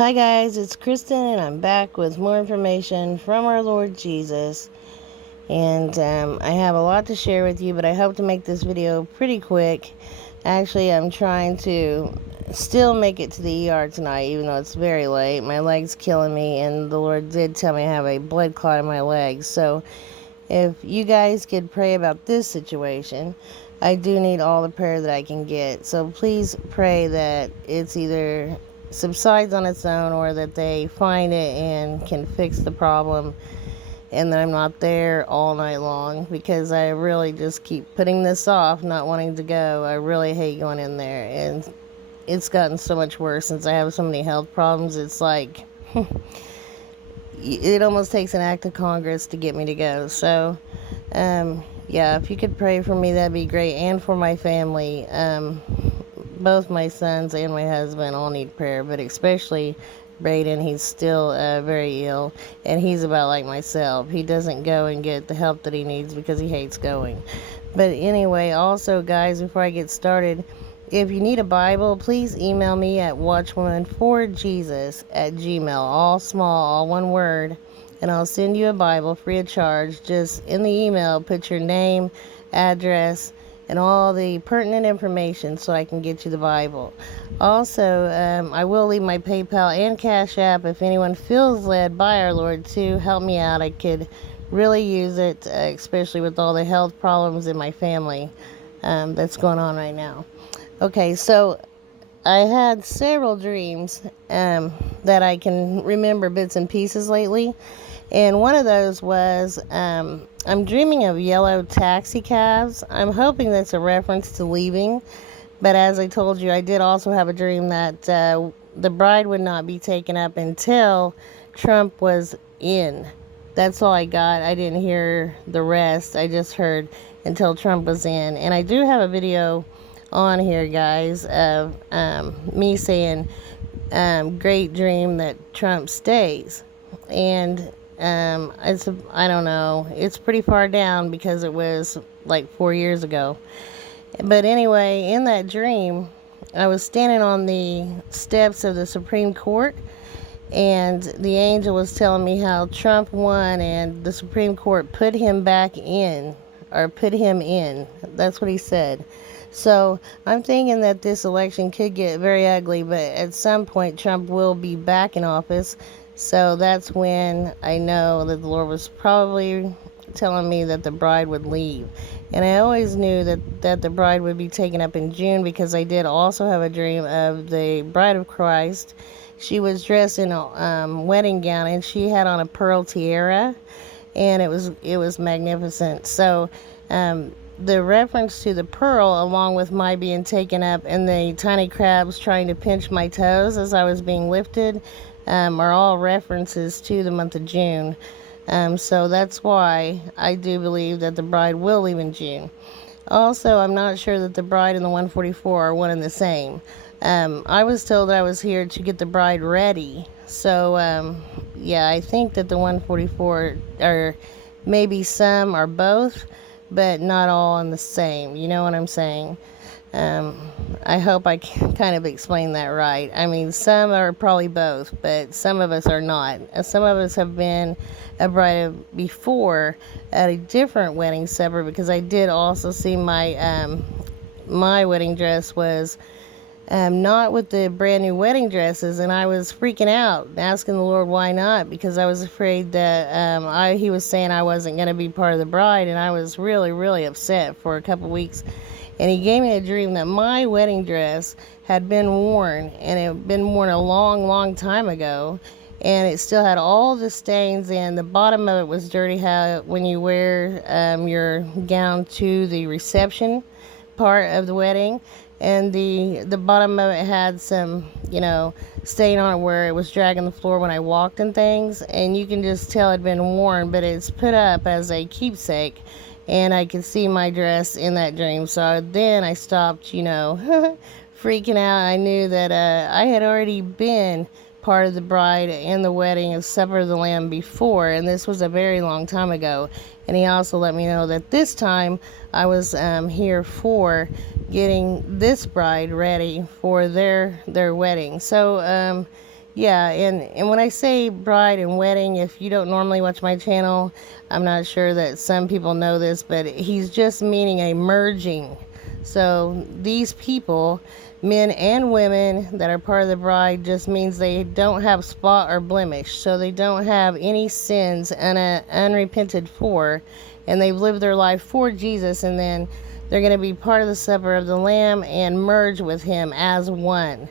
Hi guys, it's Kristen and I'm back with more information from our Lord Jesus. And I have a lot to share with you, but I hope to make this video pretty quick. Actually, I'm trying to still make it to the ER tonight, even though it's very late. My leg's killing me, and the Lord did tell me I have a blood clot in my leg. So if you guys could pray about this situation, I do need all the prayer that I can get. So please pray that it's either subsides on its own or that they find it and can fix the problem and that I'm not there all night long, because I really just keep putting this off, not wanting to go. I really hate going in there, and it's gotten so much worse since I have so many health problems. It's like it almost takes an act of Congress to get me to go. So yeah, if you could pray for me, that'd be great, and for my family. Both my sons and my husband all need prayer, but especially Braden. He's still very ill, and he's about like myself. He doesn't go and get the help that he needs because he hates going. But anyway, also guys, before I get started, if you need a Bible, please email me at watchwomanforjesus@gmail.com, all small, all one word, and I'll send you a Bible free of charge. Just in the email, put your name, address, and all the pertinent information so I can get you the Bible. Also, I will leave my PayPal and Cash App if anyone feels led by our Lord to help me out. I could really use it, especially with all the health problems in my family that's going on right now. Okay, so I had several dreams that I can remember bits and pieces lately. And one of those was, I'm dreaming of yellow taxi cabs. I'm hoping that's a reference to leaving. But as I told you, I did also have a dream that the bride would not be taken up until Trump was in. That's all I got. I didn't hear the rest. I just heard until Trump was in. And I do have a video on here, guys, of me saying, great dream that Trump stays. And I don't know, it's pretty far down because it was like 4 years ago. But anyway, in that dream, I was standing on the steps of the Supreme Court, and the angel was telling me how Trump won and the Supreme Court put him back in, or put him in. That's what he said. So I'm thinking that this election could get very ugly, but at some point Trump will be back in office. So that's when I know that the Lord was probably telling me that the bride would leave. And I always knew that the bride would be taken up in June, because I did also have a dream of the bride of Christ. She was dressed in a wedding gown, and she had on a pearl tiara, and it was magnificent. So the reference to the pearl, along with my being taken up and the tiny crabs trying to pinch my toes as I was being lifted, are all references to the month of June. So that's why I do believe that the bride will leave in June. Also, I'm not sure that the bride and the 144 are one and the same. I was told that I was here to get the bride ready. So, yeah, I think that the 144 are maybe some are both, but not all in the same. You know what I'm saying? I hope I can kind of explain that right. I mean, some are probably both, but some of us are not. Some of us have been a bride before at a different wedding supper, because I did also see my my wedding dress was not with the brand new wedding dresses, and I was freaking out, asking the Lord why not, because I was afraid that he was saying I wasn't going to be part of the bride, and I was really, really upset for a couple weeks. And he gave me a dream that my wedding dress had been worn, and it had been worn a long, long time ago, and it still had all the stains, and the bottom of it was dirty, how when you wear your gown to the reception part of the wedding, and the bottom of it had some, stain on it where it was dragging the floor when I walked and things, and you can just tell it had been worn, but it's put up as a keepsake. And I could see my dress in that dream. So then I stopped, freaking out. I knew that I had already been part of the bride and the wedding of Supper of the Lamb before, and this was a very long time ago. And he also let me know that this time I was here for getting this bride ready for their wedding. So Yeah, and when I say bride and wedding, if you don't normally watch my channel, I'm not sure that some people know this, but he's just meaning a merging. So these people, men and women that are part of the bride, just means they don't have spot or blemish. So they don't have any sins unrepented for, and they've lived their life for Jesus, and then they're going to be part of the supper of the Lamb and merge with him as one.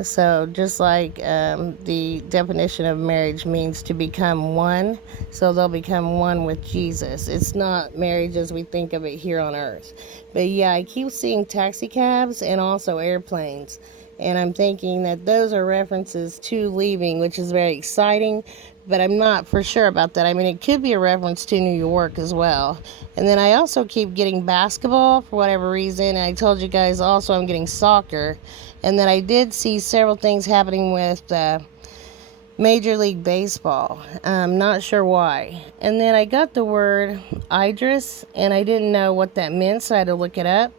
So, just like the definition of marriage means to become one, so they'll become one with Jesus. It's not marriage as we think of it here on earth. But yeah, I keep seeing taxi cabs and also airplanes. And I'm thinking that those are references to leaving, which is very exciting. But I'm not for sure about that. I mean, it could be a reference to New York as well. And then I also keep getting basketball for whatever reason. And I told you guys also I'm getting soccer. And then I did see several things happening with Major League Baseball. I'm not sure why. And then I got the word Idris, and I didn't know what that meant, so I had to look it up.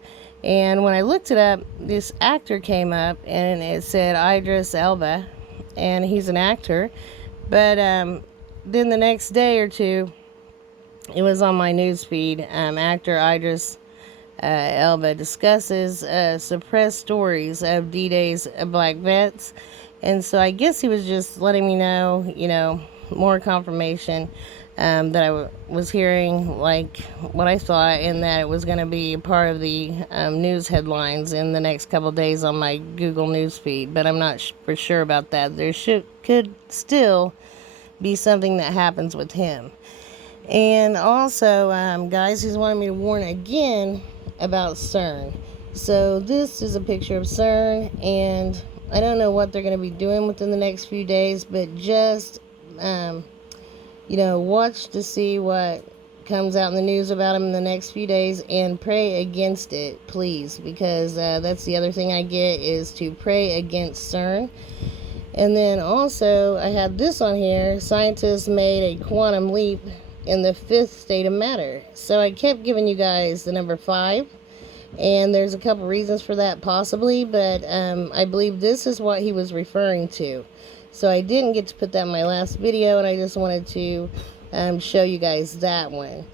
And when I looked it up, this actor came up, and it said Idris Elba, and he's an actor. But then the next day or two, it was on my news feed. Actor Idris Elba discusses suppressed stories of D-Day's black vets. And so I guess he was just letting me know, more confirmation that I was hearing, like what I thought, and that it was going to be part of the news headlines in the next couple days on my Google News feed. But I'm not for sure about that. There could still be something that happens with him. And also, guys, he's wanted me to warn again about CERN. So this is a picture of CERN, and I don't know what they're going to be doing within the next few days, but just, watch to see what comes out in the news about him in the next few days, and pray against it, please, because that's the other thing I get, is to pray against CERN. And then also, I had this on here: scientists made a quantum leap in the fifth state of matter. So I kept giving you guys the number 5, and there's a couple reasons for that possibly, but I believe this is what he was referring to. So I didn't get to put that in my last video, and I just wanted to show you guys that one.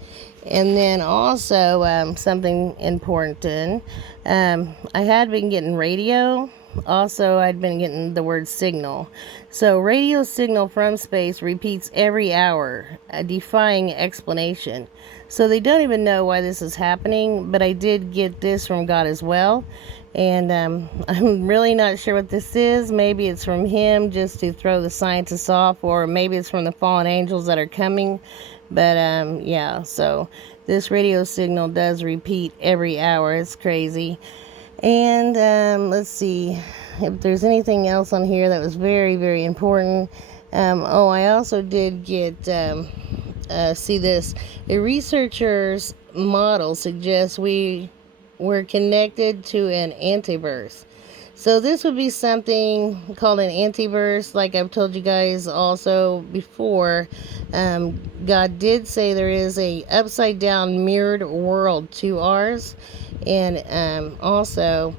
And then also something important, I had been getting radio. Also, I'd been getting the word signal. So radio signal from space repeats every hour, defying explanation. So they don't even know why this is happening, but I did get this from God as well. And I'm really not sure what this is. Maybe it's from him just to throw the scientists off, or maybe it's from the fallen angels that are coming. But yeah, so this radio signal does repeat every hour. It's crazy. And let's see if there's anything else on here that was very, very important. I also did get, see this. A researcher's model suggests we're connected to an antiverse. So this would be something called an antiverse, like I've told you guys also before. God did say there is a upside down mirrored world to ours. And also,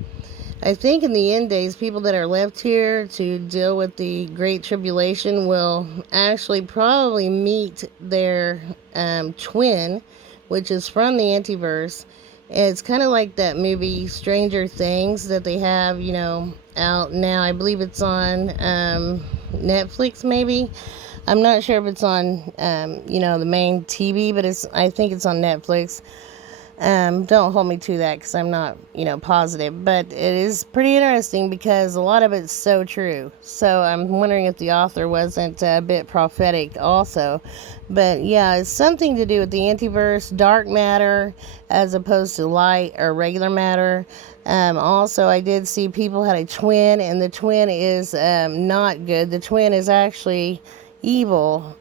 I think in the end days, people that are left here to deal with the Great Tribulation will actually probably meet their twin, which is from the Antiverse. And it's kind of like that movie Stranger Things that they have, out now. I believe it's on Netflix, maybe. I'm not sure if it's on, the main TV, but I think it's on Netflix. Don't hold me to that because I'm not, positive. But it is pretty interesting because a lot of it's so true. So I'm wondering if the author wasn't a bit prophetic also. But yeah, it's something to do with the antiverse, dark matter, as opposed to light or regular matter. Also, I did see people had a twin, and the twin is not good. The twin is actually evil.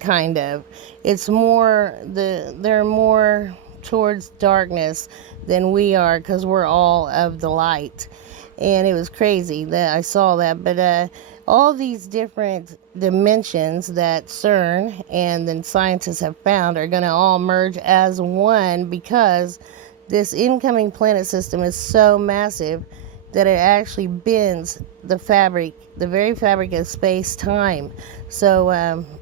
Kind of. It's more, they're more towards darkness than we are, because we're all of the light. And it was crazy that I saw that. But all these different dimensions that CERN and then scientists have found are going to all merge as one, because this incoming planet system is so massive. that it actually bends the fabric, the very fabric of space-time. So,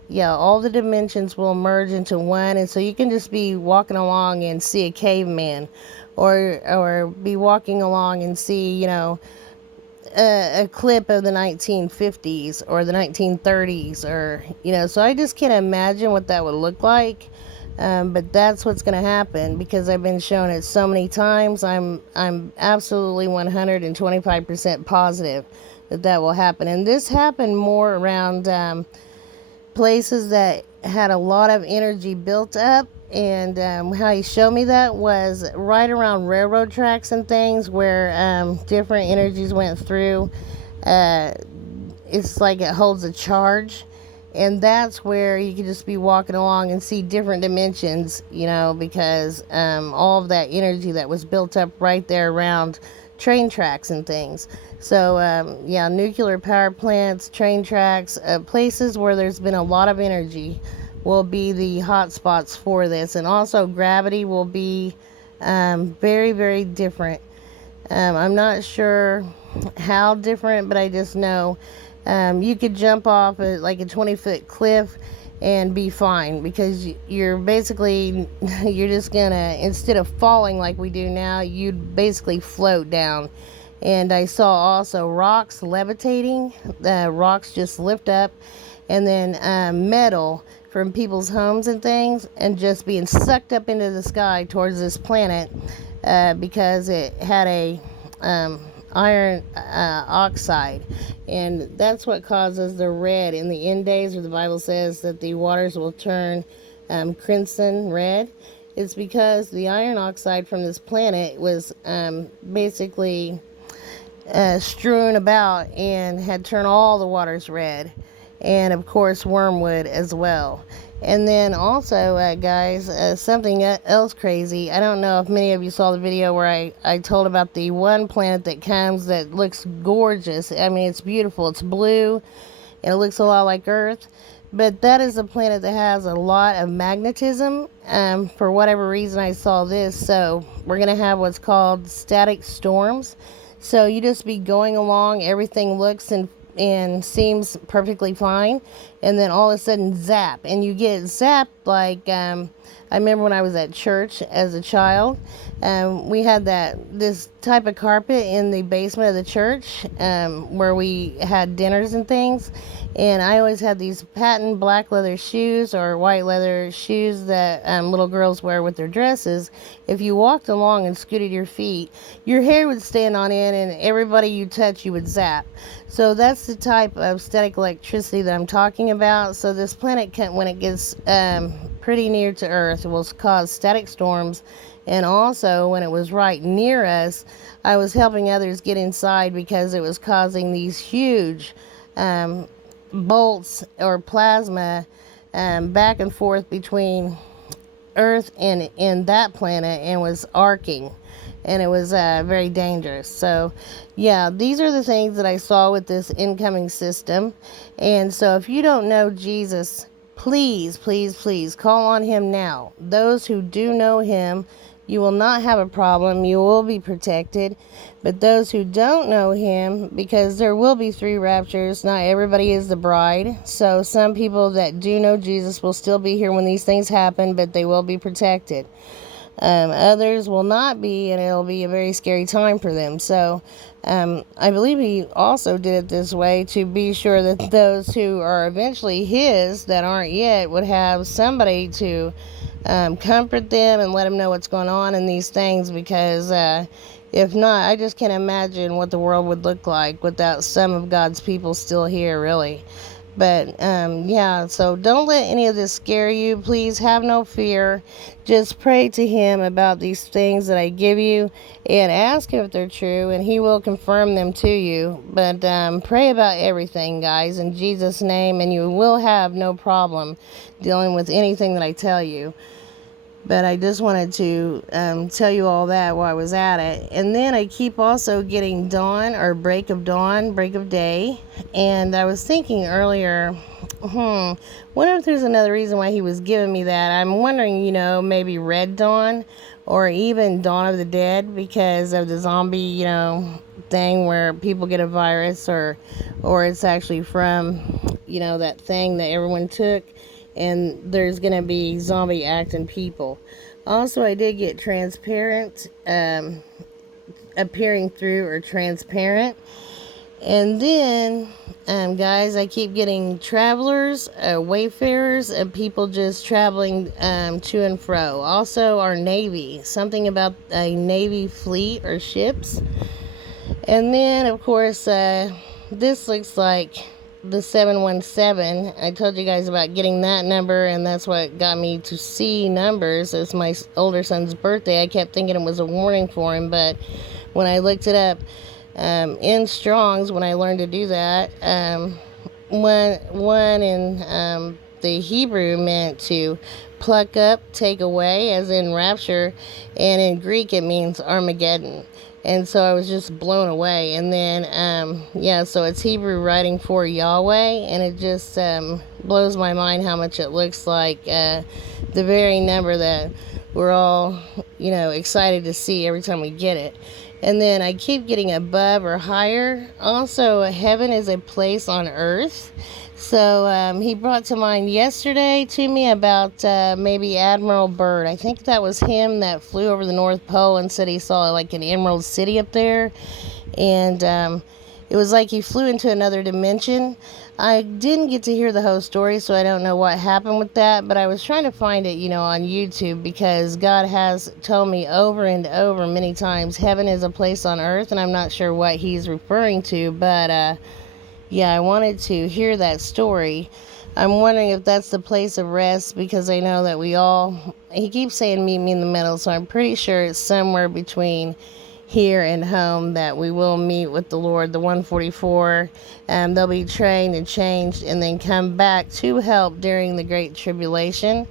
yeah, all the dimensions will merge into one, and so you can just be walking along and see a caveman, or be walking along and see, a clip of the 1950s or the 1930s, or so I just can't imagine what that would look like. But that's what's going to happen because I've been shown it so many times. I'm absolutely 125% positive that that will happen. And this happened more around places that had a lot of energy built up. And how he showed me that was right around railroad tracks and things where different energies went through. It's like it holds a charge, and that's where you could just be walking along and see different dimensions, because all of that energy that was built up right there around train tracks and things. So yeah, nuclear power plants, train tracks, places where there's been a lot of energy will be the hot spots for this. And also gravity will be very, very different. I'm not sure how different, but I just know you could jump off like a 20-foot cliff and be fine, because you're basically, you're just gonna, instead of falling like we do now, you'd basically float down. And I saw also rocks levitating. The rocks just lift up, and then metal from people's homes and things, and just being sucked up into the sky towards this planet because it had a iron oxide, and that's what causes the red in the end days, where the Bible says that the waters will turn crimson red. It's because the iron oxide from this planet was basically strewn about and had turned all the waters red, and of course wormwood as well. And then also, guys, something else crazy. I don't know if many of you saw the video where I told about the one planet that comes that looks gorgeous. I mean, it's beautiful. It's blue, and it looks a lot like Earth. But that is a planet that has a lot of magnetism. For whatever reason, I saw this. So we're going to have what's called static storms. So you just be going along, everything looks and seems perfectly fine, and then all of a sudden zap, and you get zapped like I remember when I was at church as a child. We had this type of carpet in the basement of the church where we had dinners and things, and I always had these patent black leather shoes or white leather shoes that little girls wear with their dresses. If you walked along and scooted your feet, your hair would stand on end, and everybody you touch you would zap. So that's the type of static electricity that I'm talking about. So this planet, when it gets pretty near to Earth, it will cause static storms. And also, when it was right near us, I was helping others get inside because it was causing these huge bolts or plasma back and forth between Earth and that planet, and was arcing, and it was very dangerous. So yeah, these are the things that I saw with this incoming system. And so if you don't know Jesus, please, please, please call on him now. Those who do know him, you will not have a problem. You will be protected. But those who don't know him, because there will be 3 raptures, not everybody is the bride. So some people that do know Jesus will still be here when these things happen, but they will be protected. Others will not be, and it'll be a very scary time for them. So I believe he also did it this way to be sure that those who are eventually his that aren't yet would have somebody to comfort them and let them know what's going on in these things, because if not, I just can't imagine what the world would look like without some of God's people still here, really. But yeah, so don't let any of this scare you. Please have no fear. Just pray to him about these things that I give you, and ask him if they're true, and he will confirm them to you. But pray about everything, guys, in Jesus' name, and you will have no problem dealing with anything that I tell you. But I just wanted to tell you all that while I was at it. And then I keep also getting dawn, or break of dawn, break of day. And I was thinking earlier, wonder if there's another reason why he was giving me that. I'm wondering, maybe red dawn, or even Dawn of the Dead, because of the zombie, thing where people get a virus, or it's actually from, that thing that everyone took, and there's going to be zombie acting people. Also, I did get transparent, appearing through, or transparent. And then, guys, I keep getting travelers, wayfarers, and people just traveling to and fro. Also, our Navy, something about a Navy fleet or ships. And then, of course, this looks like the 717. I told you guys about getting that number, and that's what got me to see numbers. It's my older son's birthday. I kept thinking it was a warning for him, but when I looked it up, in Strong's, when I learned to do that, one in the Hebrew meant to pluck up, take away, as in rapture, and in Greek it means Armageddon. And so I was just blown away. And then, so it's Hebrew writing for Yahweh, and it just blows my mind how much it looks like the very number that we're all, excited to see every time we get it. And then I keep getting above or higher. Also, heaven is a place on earth. So he brought to mind yesterday to me about maybe Admiral Byrd. I think that was him that flew over the North Pole and said he saw like an Emerald City up there. And it was like he flew into another dimension. I didn't get to hear the whole story, so I don't know what happened with that. But I was trying to find it, on YouTube, because God has told me over and over many times, heaven is a place on earth, and I'm not sure what he's referring to. But I wanted to hear that story. I'm wondering if that's the place of rest, because I know that he keeps saying meet me in the middle, so I'm pretty sure it's somewhere between here and home that we will meet with the Lord, the 144. They'll be trained and changed and then come back to help during the Great Tribulation.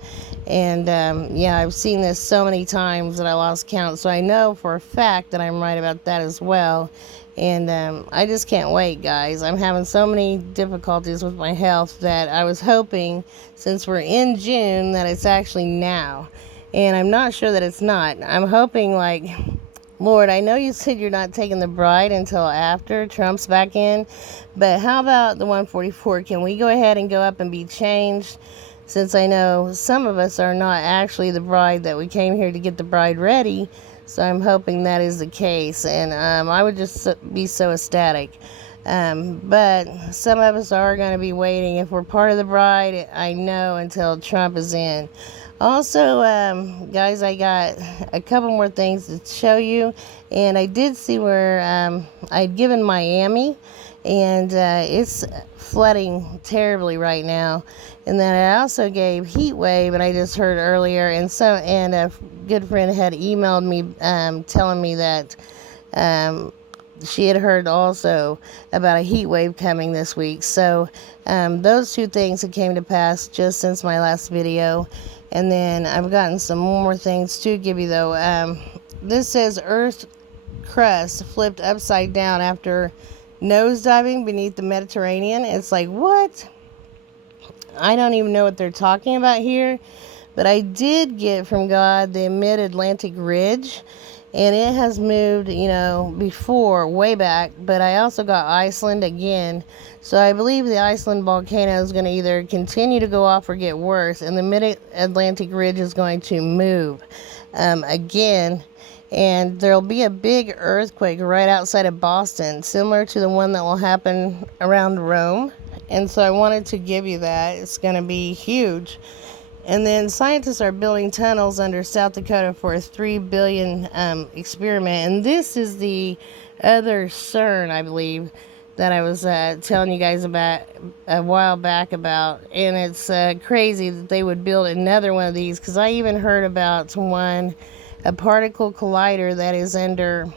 And I've seen this so many times that I lost count, so I know for a fact that I'm right about that as well. And I just can't wait, guys. I'm having so many difficulties with my health that I was hoping, since we're in June, that it's actually now. And I'm not sure that it's not. I'm hoping, Lord, I know you said you're not taking the bride until after Trump's back in, but how about the 144? Can we go ahead and go up and be changed? Since I know some of us are not actually the bride, that we came here to get the bride ready. So I'm hoping that is the case, and I would just be so ecstatic. But some of us are going to be waiting, if we're part of the bride, I know, until Trump is in. Also, guys, I got a couple more things to show you, and I did see where I'd given Miami, and it's flooding terribly right now. And then I also gave heat wave, and I just heard earlier, and a good friend had emailed me telling me that she had heard also about a heat wave coming this week. So those two things that came to pass just since my last video. And then I've gotten some more things to give you, though. This says Earth crust flipped upside down after nosediving beneath the Mediterranean. It's like, what? I don't even know what they're talking about here. But I did get from God the mid-Atlantic ridge, and it has moved, before, way back. But I also got Iceland again. So I believe the Iceland volcano is going to either continue to go off or get worse, and the mid-Atlantic ridge is going to move again. And there'll be a big earthquake right outside of Boston, similar to the one that will happen around Rome. And so I wanted to give you that. It's going to be huge. And then scientists are building tunnels under South Dakota for a 3 billion experiment. And this is the other CERN, I believe, that I was telling you guys about a while back about. And it's crazy that they would build another one of these, because I even heard about a particle collider that is under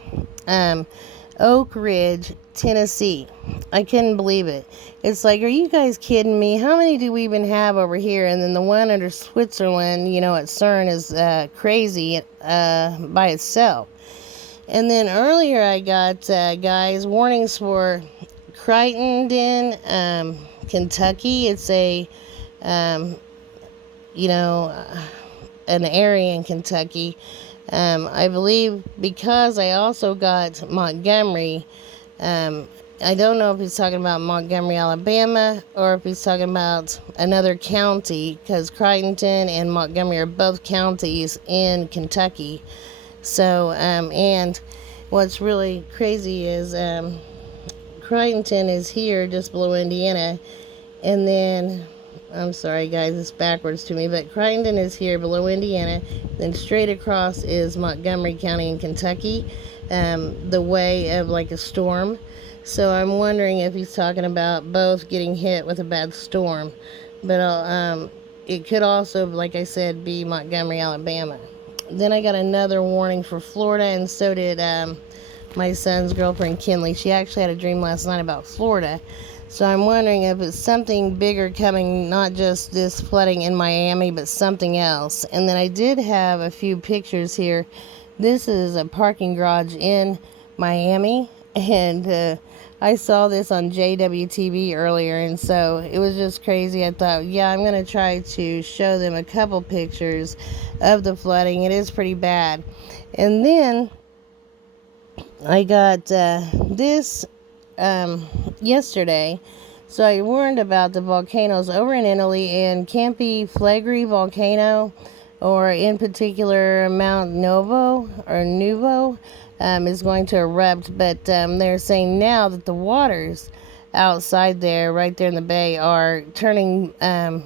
Oak Ridge, Tennessee. I couldn't believe it. It's like, are you guys kidding me? How many do we even have over here? And then the one under Switzerland, at CERN is crazy by itself. And then earlier I got, guys, warnings for Crittenden, Kentucky. It's an area in Kentucky. I believe, because I also got Montgomery, I don't know if he's talking about Montgomery, Alabama, or if he's talking about another county, because Crichton and Montgomery are both counties in Kentucky. So, and what's really crazy is Crichton is here just below Indiana, and then, I'm sorry guys, it's backwards to me, but Crichton is here below Indiana, then straight across is Montgomery County in Kentucky, the way of like a storm. So I'm wondering if he's talking about both getting hit with a bad storm. But it could also, like I said, be Montgomery, Alabama. Then I got another warning for Florida, and so did my son's girlfriend Kinley. She actually had a dream last night about Florida. So I'm wondering if it's something bigger coming, not just this flooding in Miami, but something else. And then I did have a few pictures here. This is a parking garage in Miami, and I saw this on JWTV earlier, and so it was just crazy. I thought, yeah, I'm going to try to show them a couple pictures of the flooding. It is pretty bad. And then I got this yesterday. So I warned about the volcanoes over in Italy, and Campi Flegrei volcano, or in particular Mount Nuovo, is going to erupt. But they're saying now that the waters outside there, right there in the bay, are turning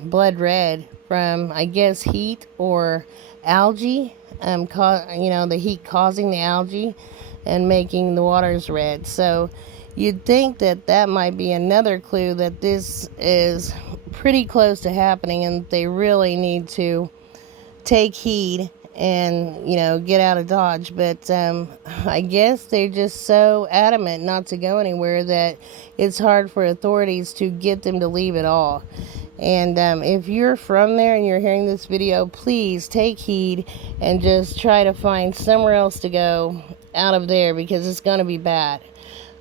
blood red from, I guess, heat or algae. The heat causing the algae and making the waters red. So you'd think that that might be another clue that this is pretty close to happening, and they really need to take heed and, get out of Dodge. But I guess they're just so adamant not to go anywhere that it's hard for authorities to get them to leave at all. And if you're from there and you're hearing this video, please take heed and just try to find somewhere else to go out of there, because it's going to be bad.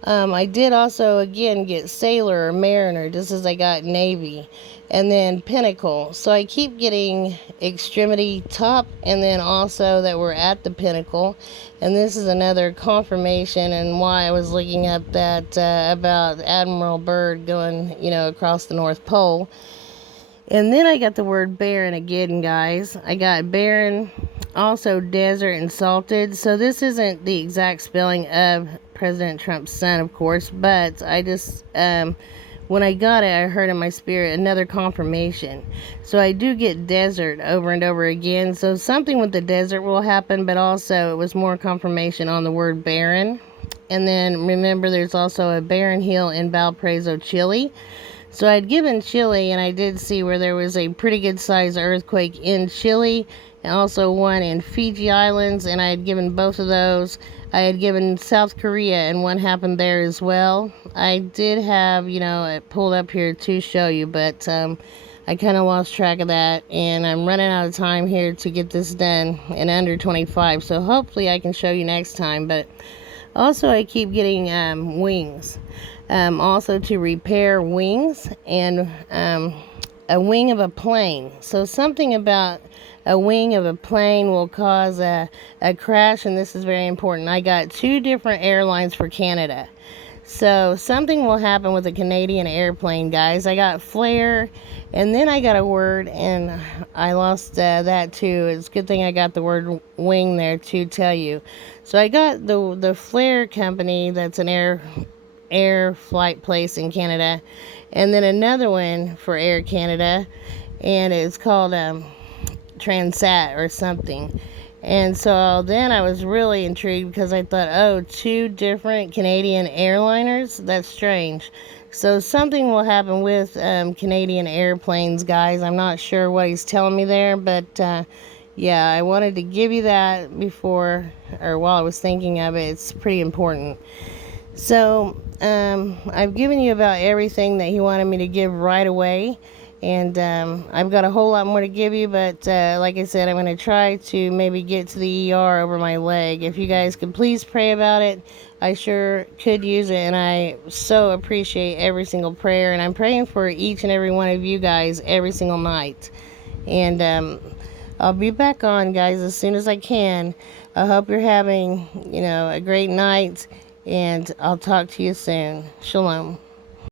I did also, again, get Sailor or Mariner, just as I got Navy, and then Pinnacle. So I keep getting Extremity Top, and then also that we're at the Pinnacle. And this is another confirmation, and why I was looking up that about Admiral Byrd going, across the North Pole. And then I got the word barren again, guys. I got barren, also desert, and salted. So this isn't the exact spelling of President Trump's son, of course, but I just, when I got it, I heard in my spirit another confirmation. So I do get desert over and over again. So something with the desert will happen, but also it was more confirmation on the word barren. And then remember, there's also a barren hill in Valparaiso, Chile. So I'd given Chile, and I did see where there was a pretty good size earthquake in Chile, and also one in Fiji Islands, and I had given both of those. I had given South Korea, and one happened there as well. I did have, it pulled up here to show you, but I kind of lost track of that, and I'm running out of time here to get this done in under 25, so hopefully I can show you next time. But also I keep getting wings. Also to repair wings, and a wing of a plane. So something about a wing of a plane will cause a crash, and this is very important. I got 2 different airlines for Canada. So something will happen with a Canadian airplane, guys. I got flare, and then I got a word, and I lost that too. It's a good thing I got the word wing there to tell you. So I got the flare company, that's an air flight place in Canada, and then another one for Air Canada, and it's called Transat or something. And so then I was really intrigued, because I thought, 2 different Canadian airliners? That's strange. So something will happen with Canadian airplanes, guys. I'm not sure what he's telling me there, but yeah, I wanted to give you that before, or while I was thinking of it. It's pretty important. So I've given you about everything that he wanted me to give right away, and I've got a whole lot more to give you, but like I said, I'm going to try to maybe get to the ER over my leg. If you guys could please pray about it, I sure could use it, and I so appreciate every single prayer, and I'm praying for each and every one of you guys every single night. And I'll be back on, guys, as soon as I can. I hope you're having, a great night. And I'll talk to you soon. Shalom.